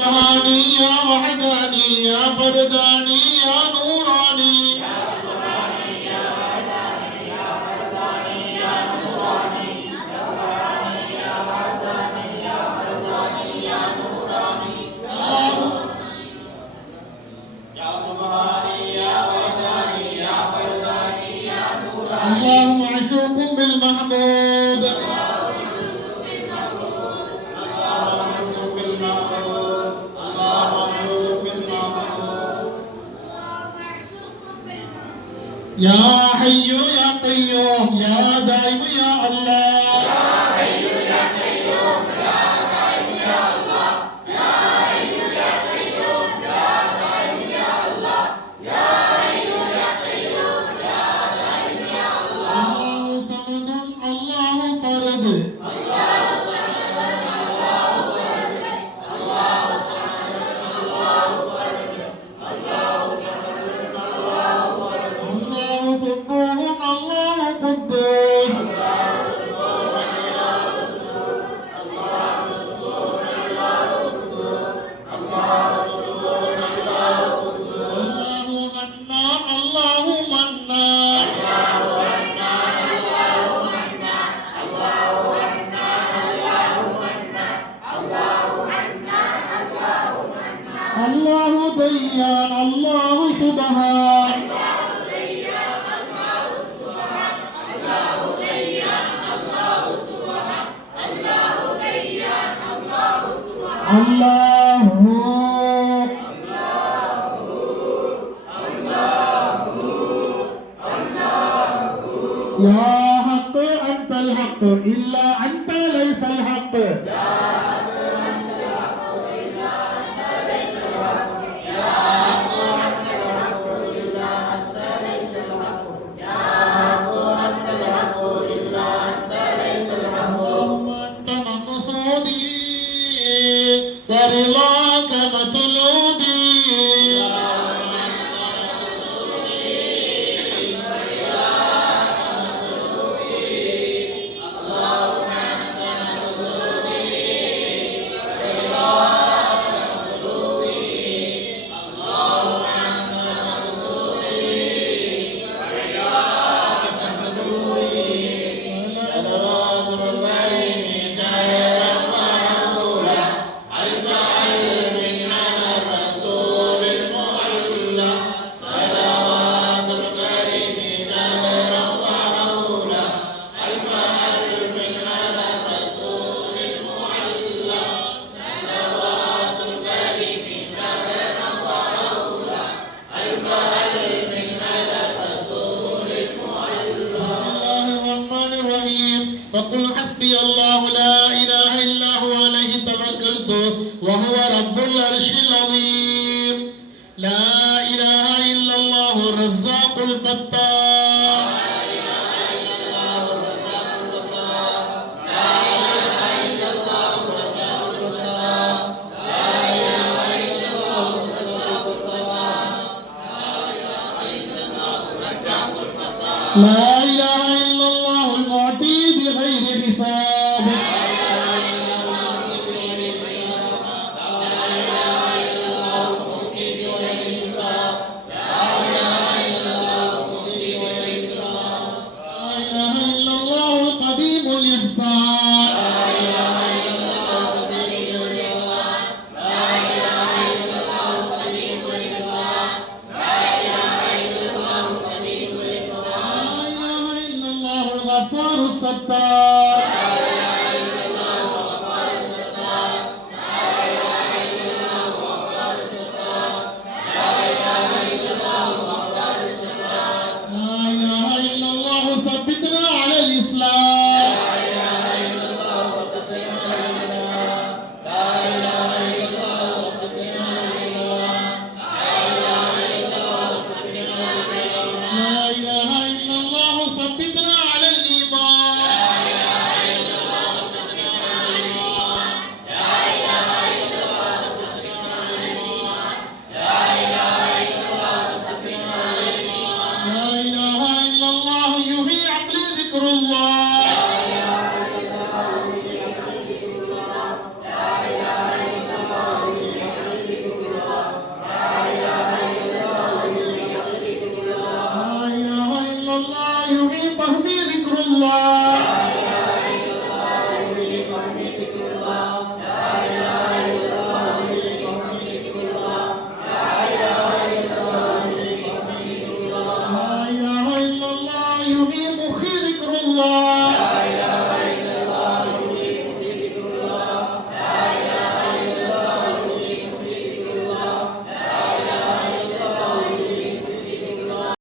سبحاني يا وحداني يا فرداني يا نوراني يا سبحاني يا وحداني يا فرداني يا نوراني يا سبحاني يا وحداني يا فرداني يا نوراني يا سبحاني يا وحداني يا فرداني يا نوراني اللهم عشوكم بالمحمود يا حي يا قيوم يا دائم يا الله يا حي يا قيوم يا دائم يا الله يا حي يا قيوم يا دائم يا الله يا حي يا قيوم يا دائم يا الله الله صمد الله فرد الله صمد الله فرد الله صمد الله فرد الله صمد الله فرد الله سبحان الله قدوس الله سبحان الله قدوس الله سبحان الله قدوس الله سبحان الله قدوس الله منان الله منان الله منان الله منان الله منان الله منان الله منان الله منان الله ديان الله سبحان الله يا حق أنت الحق إلا أنت ليس الحق يا حق أنت الحق إلا أنت ليس الحق يا حق أنت الحق إلا أنت ليس الحق يا حق أنت الحق إلا أنت ليس الحق أنت مقصودي ورضاك مطلوبي فقل حسبي الله لا إله إلا هو عليه توكلت وهو رب العرش العظيم لا إله إلا الله الرزاق الفتاح لا إله إلا الله الرزاق الفتاح لا إله إلا الله الرزاق الفتاح لا إله إلا الله الرزاق الفتاح لا إله إلا الله الرزاق الفتاح